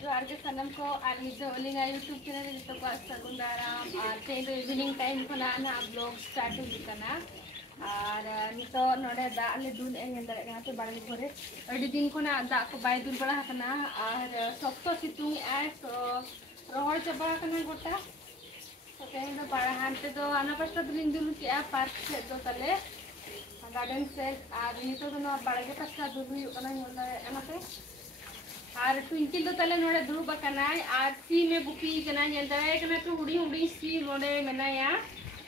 जोहार के सनम को और मिजोलिंगा यूट्यूब चैनल जो को सगुन दाराम और तेज इवनिंग टाइम को ना ब्लॉग स्टार्ट हो कना और नितो नोडे दा ले दुल एन दरे कना ते बाड़े घरे अडी दिन को ना दा को बाय दुल बड़ा कना और सख्तो सितुंग आए तो रोहड़ चबा कना गोटा तो तेज दो बाड़ा हानते तो आना पास्ता दुलिन दुल के पार्क से तो तले गार्डन से और नितो तो बाड़े के पास्ता दुल हुई कना होला एनाते और ट्विंकिल तो तले नोड़े दुरुब कना और सी में बुकी कना जंदरे कना तो उड़ी उड़ी सी नोड़े मनाया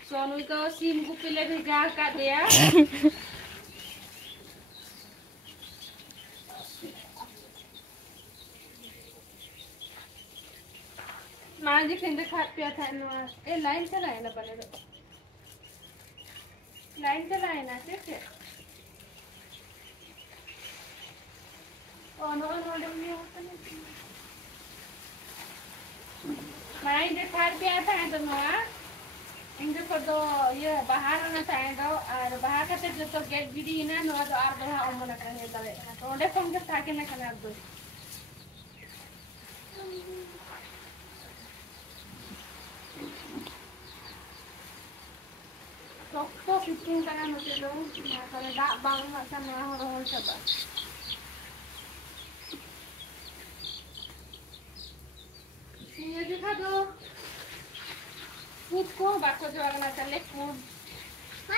सोनू को सीम गुपी ले भेजा का दिया मां जी फिर खा पिया था ए लाइन चलाए ना बने लाइन चलाए ना कैसे मैं इधर खार पे आता है तो नवा इधर को तो ये बाहर आना चाहिए तो और बाहर का जो तो गेट गिरी ना नवा तो आर बड़ा उम्र लगा है तले तो उन्हें फोन के ताकि ना खाना दो तो फिटिंग करना मुझे लो ना करे दा बांग मत ना हो रहा सब ये दिखा दो खुद को बाको जो लगना चले खुद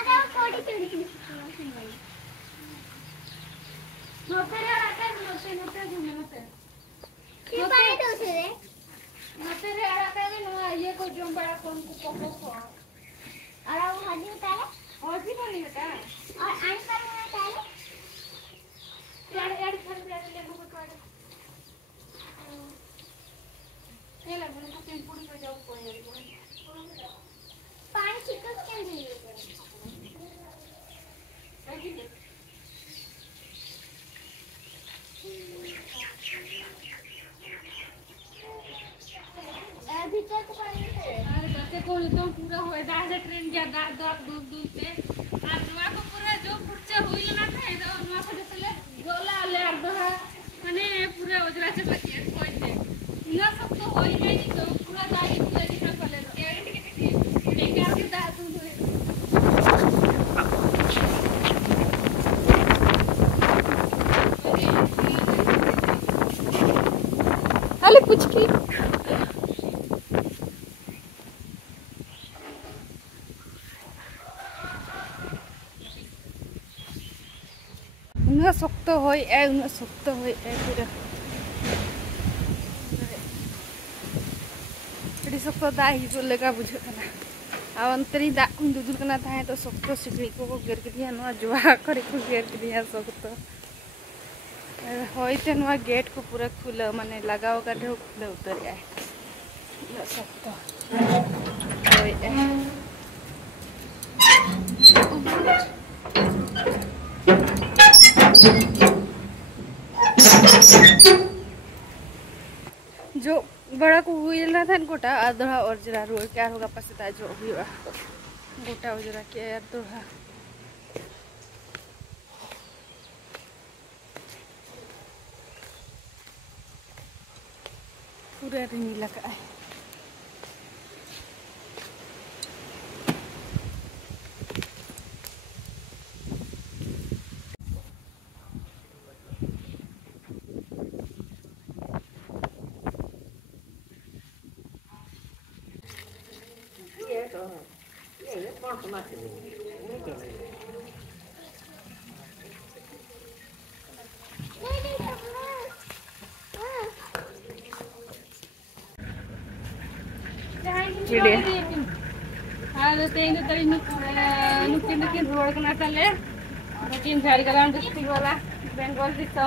मां कोड़ी चोरी की नोटे रे आते नोटे घूमने के पाए तो से नोटे रे आते ने ये को जो बड़ा कौन को अरे वो हाजी उतारे और भी नहीं होता और आन पर उतारे यार फल ले वो को ये लग मुझे तीन पूरी को जाओ कोई पानी चिकन क्या चाहिए अभी तक पानी है अरे बच्चे को तो पूरा हो दाल से ट्रेन जा दूध से और नवा को पूरा जो फुटचा हुई ना था तो नवा को जतले गोला ले और दहा माने पूरा उजरा से बचे कोई से ना सब तो होई नहीं तो पूरा दाई पूरा दिखा पले एक यार के दाल तुम अरे कुछ की शक्त हो शक्त हो पूरा शक्त दा हिजुलेगा बुझे अंतरी दा को दुदुल तो शक्त सिकड़ी को गेर के जुआ कर गेर के शक्त होते गेट को पूरा खुला माने लगाओ का ढेउ खुले उतर गए शक्त जो बड़ा को हुई ना था गोटा आधरा और जरा रोड क्या होगा पछता जो हुआ गोटा उजरा के यार दोहा पूरा नहीं लगा है रोड कना चले तीन झारग्राम डिस्ट्रिक्ट वाला बेंगल दिखता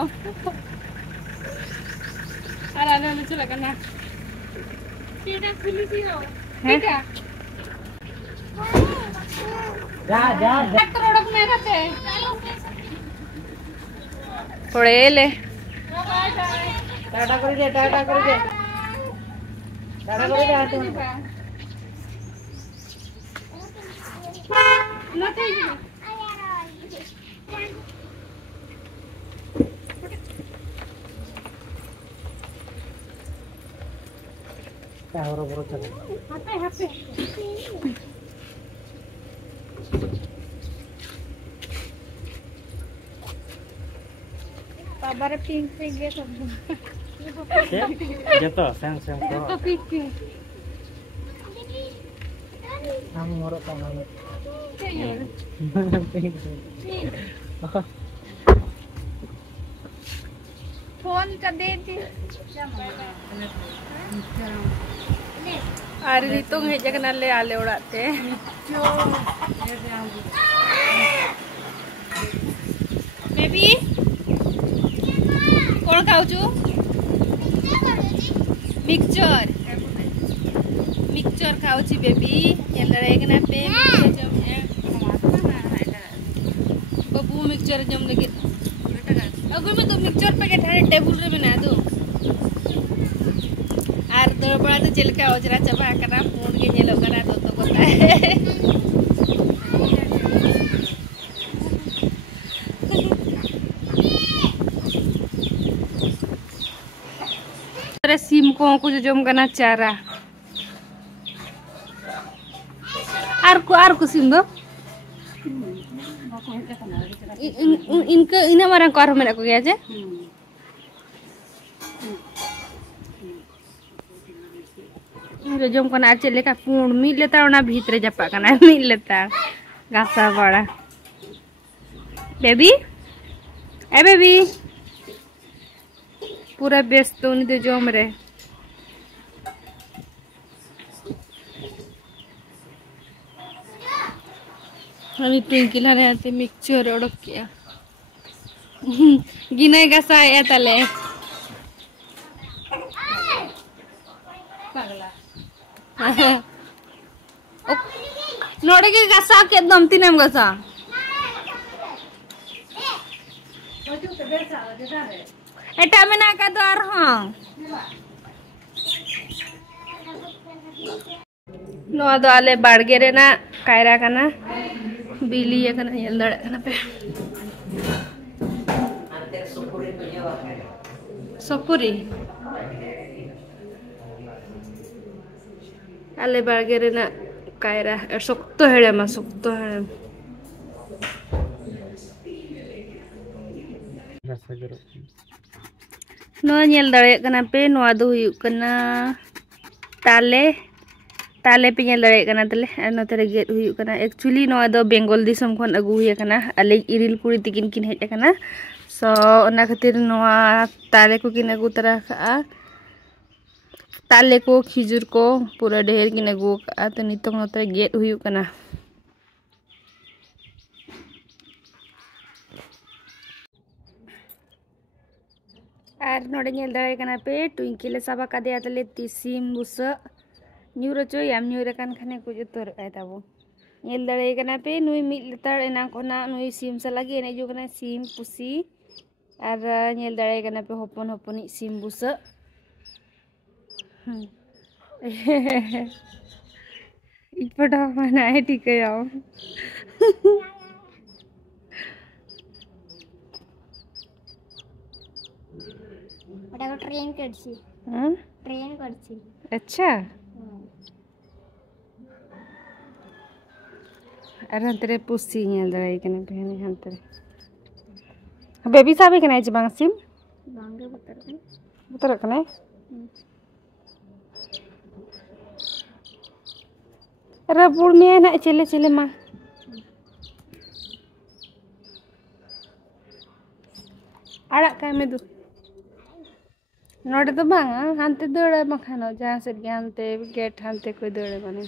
और आने में चला करना खुली थी हो ठीक है जा रोड में रहते थोड़े ले टाटा कर दे बाबा रे पिंक पिंक ये सब जतो सेम सेम तो पिंक पिंक हम मोरो पाना फोन कर दे दी अरे रितु हेज कना ले आले उड़ाते बेबी कौन खाऊचु मिक्सचर मिक्सचर खाऊची बेबी एलरे कना पे बबू मिक्सचर जम लगे अगु में तो मिक्सचर पैकेट है टेबल रे में ना दो आर दो बड़ा तो चल के ओजरा चबा करा फोन के नेलो करा तो कोता है अरे सिम को कुछ जम कना चारा आर को सिम दो इनका इना मारा कार में को गया जे जम कना आचे लेका पूर्ण मी लेता ओना भीतरे जपा कना मी लेता गासा बड़ा बेबी ए बेबी पूरा व्यस्त उनी दे जम रे हमें ट्विंकल हरे आते मिक्सचर ओडक किया गिने गासा या तले पगला नोड़े के गासा के दम तीनम गासा एटा में ना का द्वार हां नो दो आले बाड़गे रे ना कायरा कना बिली ये कना ये लड़ कना पे सपुरी आले बाड़गे रे ना कायरा सकतो हेड़े मा सकतो हेड़े नो नेल दड़े कना पे नोआ दो हुयु कना ताले ताले पे नेल दड़े कना तले नोते रे गेट हुयु कना एक्चुअली नोआ दो बेंगल दिसम खन अगु हुय कना अले इरिल कुड़ी तिकिन किन हेज कना सो ओना खातिर नोआ ताले को किन अगु तरा खा ताले को खिजुर को पूरा ढेर किन अगु का तो नितो नोते गेट हुयु कना आर नोडे नेल दड़े कना पे ट्विंकल साबा कादे तले तिसिम बुस न्यूरोचो याम न्यूरे कान खाने को जतोर आय ताबो नेल दड़े कना पे नुई मिल लेतार एना कोना नुई सिम सा लगे एने जो कना सिम पुसी आर नेल दड़े कना पे होपन होपनी सिम बुस इपटा माना है ठीक है आओ ट्रेन करছি ट्रेन करছি अच्छा अरे अंतरे पुसी नेल दड़े कना पे ने अंतरे बेबी साबे कना छ बांग सिम बांगे बतर कना रबुड़ में ना चले चले मा आड़ा का में दु नोड़े तो बांगा हांते दौड़े मखानो जहाँ से हांते गेट हांते कोई दौड़े बने